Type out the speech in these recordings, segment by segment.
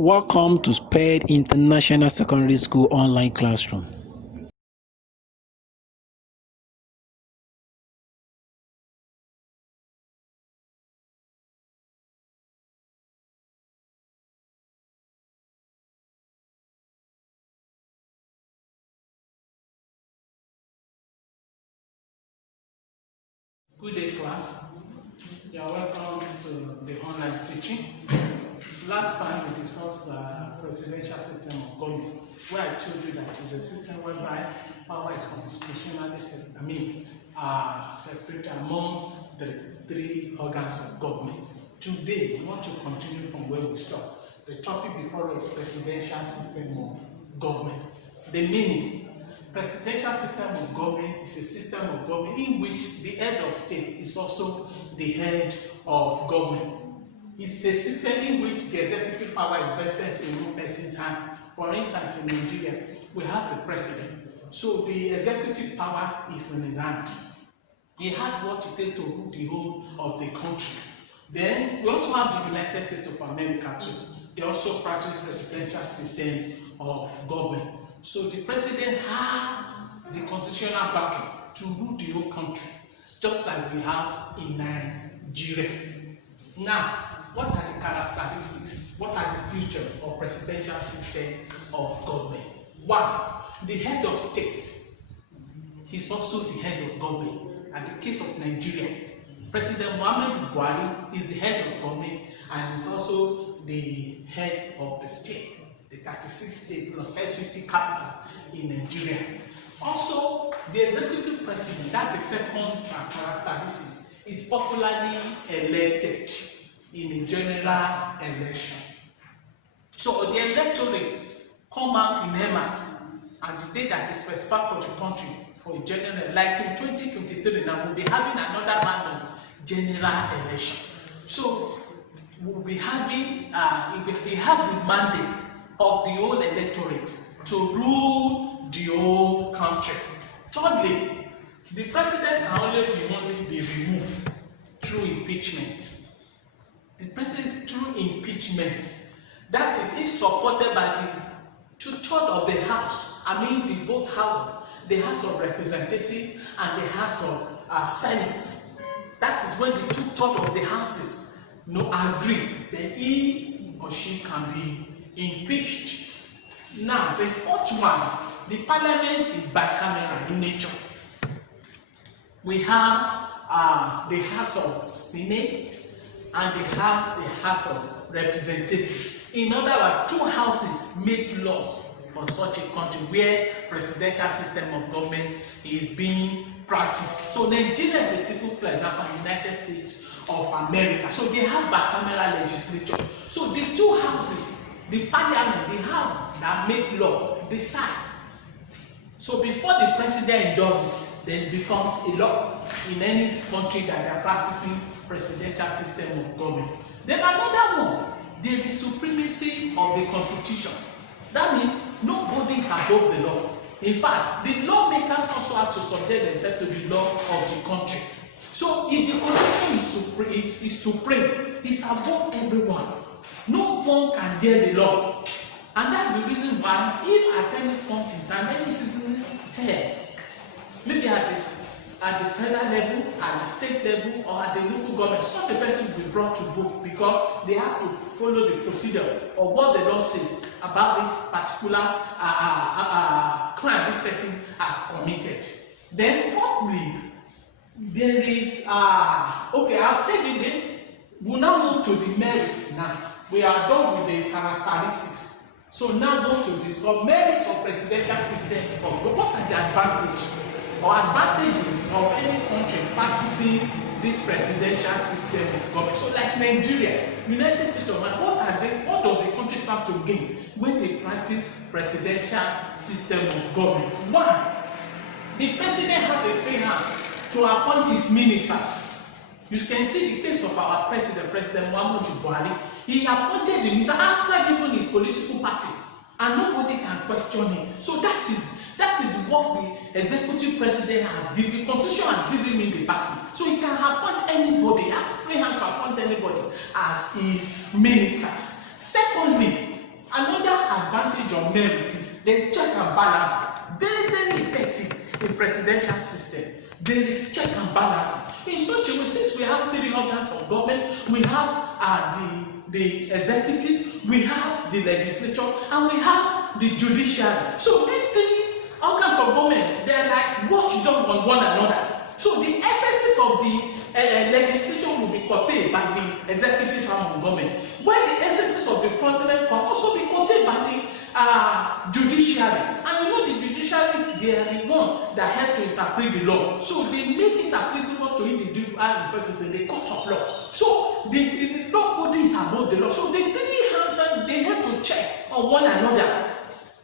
Welcome to SPED International Secondary School online classroom. Good day, class. You are welcome to the online teaching. Last time we discussed presidential system of government, where I told you that it's a system whereby power is constitutionally separated among the three organs of government. Today, we want to continue from where we stopped. The topic before us is presidential system of government. The meaning. Presidential system of government is a system of government in which the head of state is also the head of government. It's a system in which the executive power is vested in one person's hand. For instance, in Nigeria, we have the president. So the executive power is in his hand. He had what it takes to rule the whole of the country. Then we also have the United States of America too. They also practice the presidential system of government. So the president has the constitutional backing to rule the whole country, just like we have in Nigeria. Now, what are the characteristics? What are the features of presidential system of government? One, the head of state is also the head of government. In the case of Nigeria, President Muhammadu Buhari is the head of government and is also the head of the state. The 36 state plus FCT capital in Nigeria. Also, the executive president, that's the second characteristic, is popularly elected in a general election. So the electorate come out in emas and the day that is specified for the country for a general, like in 2023 now, we'll be having another random general election. So we'll be having, we have the mandate of the whole electorate to rule the whole country. Thirdly, the president can only be removed through impeachment. The president through impeachment, that is, if supported by the 2/3 of the house, the both houses, the House of Representatives and the House of Senate. That is when the 2/3 of the houses agree, then he or she can be impeached. Now, the fourth one, the parliament is bicameral in nature. We have the House of Senate and we have the House of Representatives. In other words, two houses make laws for such a country where presidential system of government is being practiced. So Nigeria is a typical example of the United States of America. So they have bicameral legislature. So the two houses, the parliament, the houses that make law, decide. So before the president endorses it, then it becomes a law in any country that they are practicing presidential system of government. Then another one, there is supremacy of the constitution. That means nobody is above the law. In fact, the lawmakers also have to subject themselves to the law of the country. So if the constitution is supreme, it's above everyone. No one can dare the law. And that's the reason why, if at any point in time, any citizen head, maybe at the federal level, at the state level, or at the local government, such a person will be brought to book because they have to follow the procedure of what the law says about this particular crime this person has committed. Then, fourthly, there is, I've said it then, we'll now move to the merits now. We are done with the characteristics. So now go to discuss merits of presidential system of government. What are the advantages or advantages of any country practicing this presidential system of government? So like Nigeria, United States of America, what do the countries have to gain when they practice presidential system of government? One, the president has a free hand to appoint his ministers. You can see the case of our president, President Muhammadu Buhari. He appointed the minister outside even his political party, and nobody can question it. So that is what the executive president has given. The constitution has given him the backing. So he can appoint anybody, have free hand to appoint anybody as his ministers. Secondly, Another advantage of merit is there's check and balance. Very, very effective in presidential system. There is check and balance. In such a way, since we have 3 organs of government, we have the executive, we have the legislature, and we have the judiciary. So these 3 organs of government, they are like watchdogs on one another. So the excesses of the legislature will be curtailed by the executive arm of government, while the excesses of the parliament can also be curtailed by the judiciary. And you know the judiciary, they are the one that help to interpret the law. So they make it applicable to individual persons in the court of law. So the law bodies are not the law. So they have to check on one another.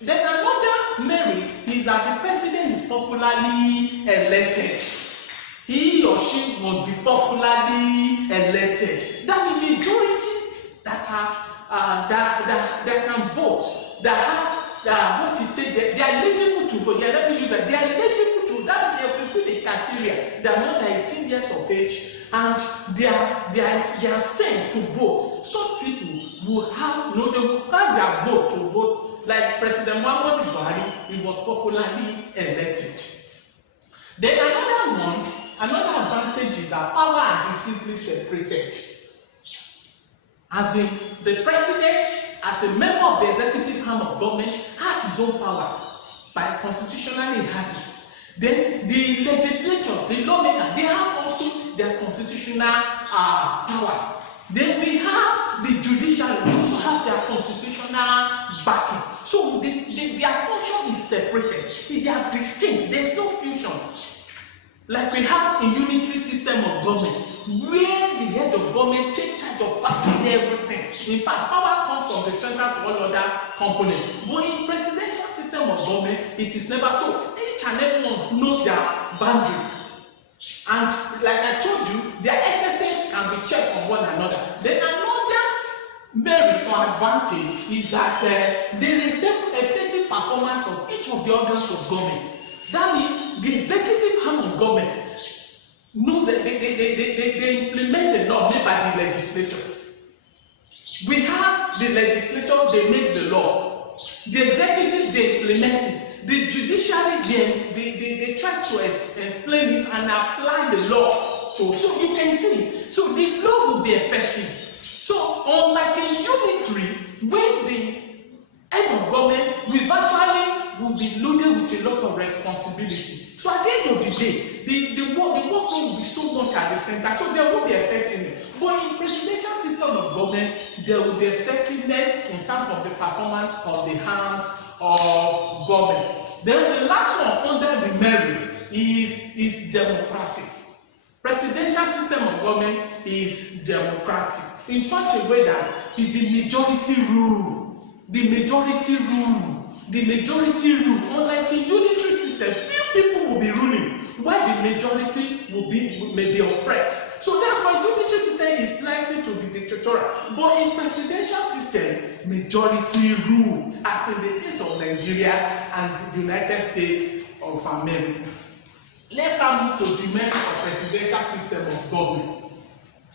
Then another merit is that the president is popularly elected. He or she must be popularly elected. That the majority that can vote, that has what it takes, they are eligible to vote. Yeah, let me use that. They are eligible to that. They fulfill the criteria. They are not 18 years of age, and they are sent to vote. Such people will have they will cast their vote to vote. Like President Muhammadu Buhari, he was popularly elected. Then another advantage is that power are distinctly separated. As in, the president, as a member of the executive arm of government, has his own power. By constitutionally, he has it. Then the legislature, the lawmaker, they have also their constitutional power. Then we have the judiciary, we also have their constitutional backing. So their function is separated. They are distinct. There is no fusion. Like we have a unitary system of government, where the head of government takes charge of practically everything. In fact, power comes from the center to all other components. But in presidential system of government, it is never so. Each and everyone knows their boundary. And like I told you, their excesses can be checked from one another. Then another merit or advantage is that there is effective performance of each of the organs of government. That means the executive arm of government know that they implement the law made by the legislators. We have the legislature, they make the law. The executive, they implement it. The judiciary, they try to explain it and apply the law to. So you can see, so the law will be effective. So unlike in unitary, when the head of government will be loaded with a lot of responsibility. So at the end of the day, the workload will be so much at the center, so there will be effectiveness. But in presidential system of government, there will be effectiveness in terms of the performance of the arms of government. Then the last one under the merit is democratic. Presidential system of government is democratic in such a way that the majority rule. The majority rule. The majority rule. Unlike in unitary system, few people will be ruling, while the majority may be oppressed. So that's why unitary system is likely to be dictatorial. But in presidential system, majority rule, as in the case of Nigeria and the United States of America. Let's now move to the merit of presidential system of government.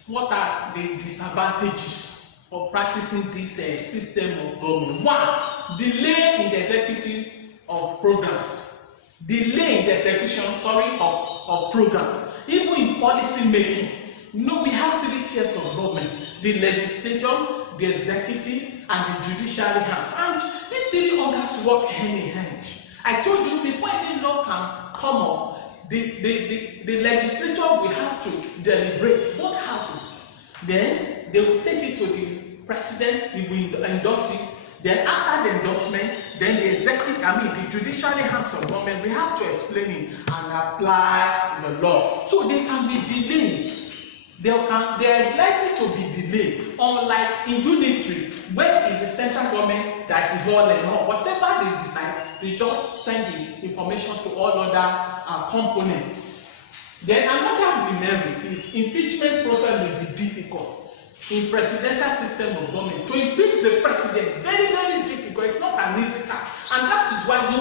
What are the disadvantages of practicing this system of government? One, delay in the execution of programs. Delay in the execution, of programs. Even in policy making. You know, we have 3 tiers of government: the legislature, the executive, and the judiciary hands. And these 3 organs work hand in hand. I told you before any law can come up, the legislature will have to deliberate both houses. Then they will take it to the president, he will endorse it. Then after the endorsement, then the executive, the judiciary hands of government, we have to explain it and apply the law. So they can be delayed. They are likely to be delayed, unlike in unitary, where it's the central government that is all and all. Whatever they decide, they just send the information to all other components. Then another demerit is impeachment process may be difficult. In presidential system of government, to impeach the president, very, very difficult. It's not an easy task. And that is why you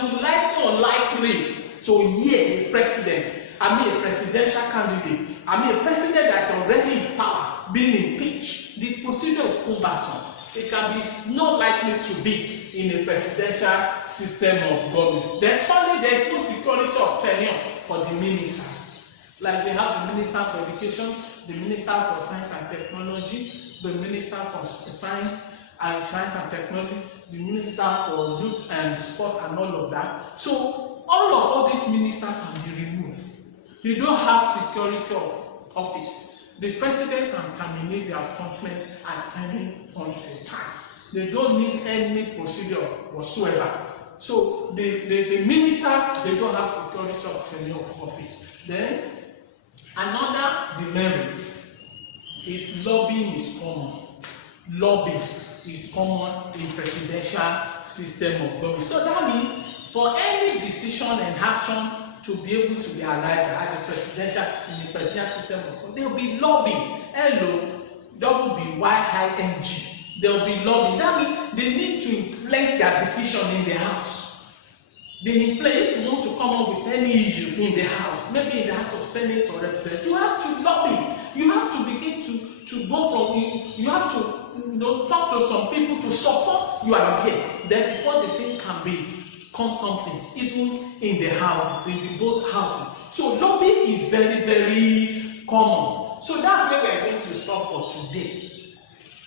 unlikely to hear a president, a presidential candidate, a president that's already in power, being impeached. The procedure is cumbersome. it can be not likely to be in a presidential system of government. Then surely there is no security of tenure for the ministers. Like we have the Minister for Education, the Minister for Science and Technology, the Minister for Science and Technology, the Minister for Youth and Sport and all of that. So all these ministers can be removed. They don't have security of office. The president can terminate their appointment at any point in time. They don't need any procedure whatsoever. So the ministers, they don't have security of tenure of office. Then another demerit is lobbying is common. Lobbying is common in presidential system of government. So that means for any decision and action to be able to be arrived at the presidential system of government, there will be lobbying. LOBBYING. There will be lobbying. That means they need to influence their decision in the house. They influence. If you want to come up with any issue in the house, maybe in the House of Senate or Representative, you have to lobby. You have to begin to go from. You have to talk to some people to support your idea. Then before the thing can become something, even in the houses, in the both houses. So lobbying is very, very common. So that's where we are going to stop for today.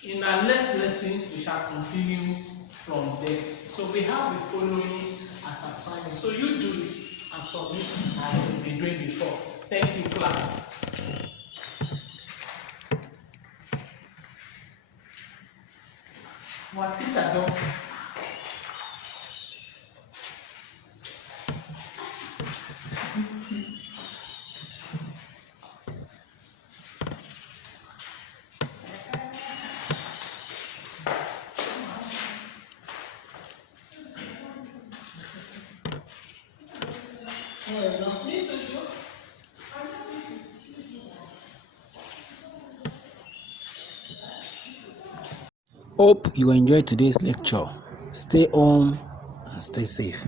In our next lesson, we shall continue from there. So we have the following as assignment. So you do it and submit as we've been doing before. Thank you, class. Our teacher does. Hope you enjoyed today's lecture. Stay home and stay safe.